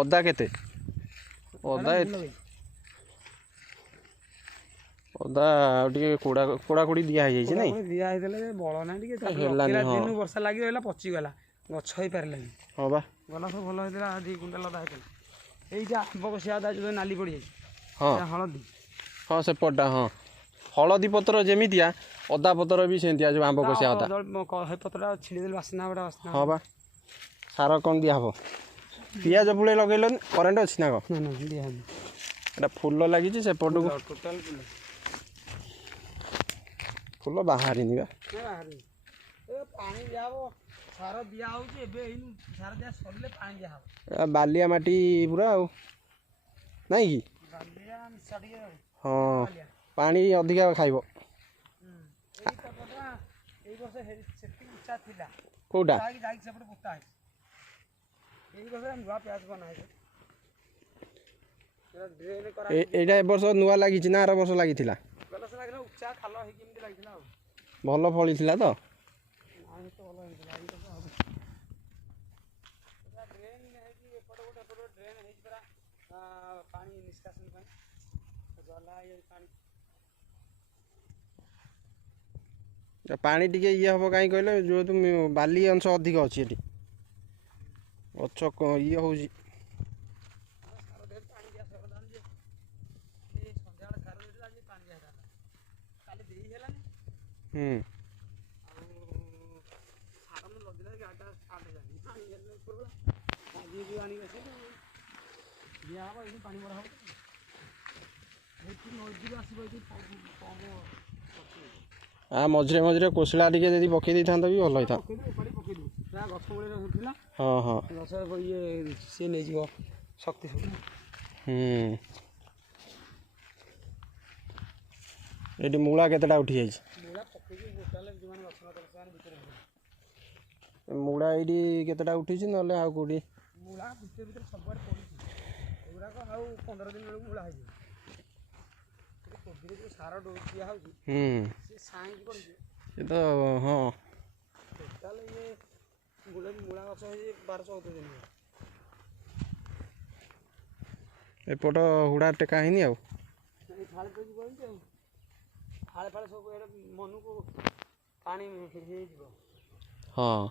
अदा केते अदा अदा कोड़ा कोड़ा कोड़ी दिया है जाई नै दिया हेतले बळ ना टिके दिन वर्षा लागि रहला पची गला गछ होई पारला हां बा गला सब भलो हेतला 2 क्विंटल अदा हेतला एइटा आंब कसिया अदा जो नाली पड़ी जाई हां हळदी हां से पड्डा हां हळदी पत्र जेमितिया अदा पत्र भी सेंतिया जो आंब कसिया अदा हे पत्रटा छिड़ी देल वासना बडा वासना हां बा सार कोन दिया हबो पियाज पुळे लगेलन करंट अछि ना को ना ना दिया हम एटा फूल लागि छै से पडु टोटल फूल बाहरी निबा बाहरी ए पानी जाबो सार दिया हो जे एबे हिनु सार दिया सरले पानी दिया हो बालिया माटी पूरा आ नहीं की बालिया सडी हां पानी अधिका खाइबो एई कटटा एई वर्ष सेति इच्छा थिला कोडा जाई सेपट पुता है एई वर्ष नुवा प्याज बना है ड्रेन करा एटा ए वर्ष नुवा लागि छि ना आर वर्ष लागि थिला गलस लागला उच्चा खालो हे किमति लागिला भलो फळी थिला तो आइ तो भलो हिला आइ तो अब ड्रेन है कि एपट ड्रेन है परा पानी निष्कासन ପାଇଁ जला ये पानी पानी टिके ये हम कहीं कहले जो तुम बाली अंश अधिक अच्छी ये गच ये हूँ हाँ मझे मझे कोसला टी जी पकई था भी भल था हाँ हाँ ये सी नहीं शक्ति ये मूला केतटा उठी जाए मूला ये केतटा उठी ना आउ कौटी मूला भितर सब पड़ी 15 दिन मूला है सार डोज दिया तो हाँ ये मूला गछ 12-14 दिन एपट हुड़ा टेका है फाड़े तो फाड़े फाड़े सब मन को पानी हाँ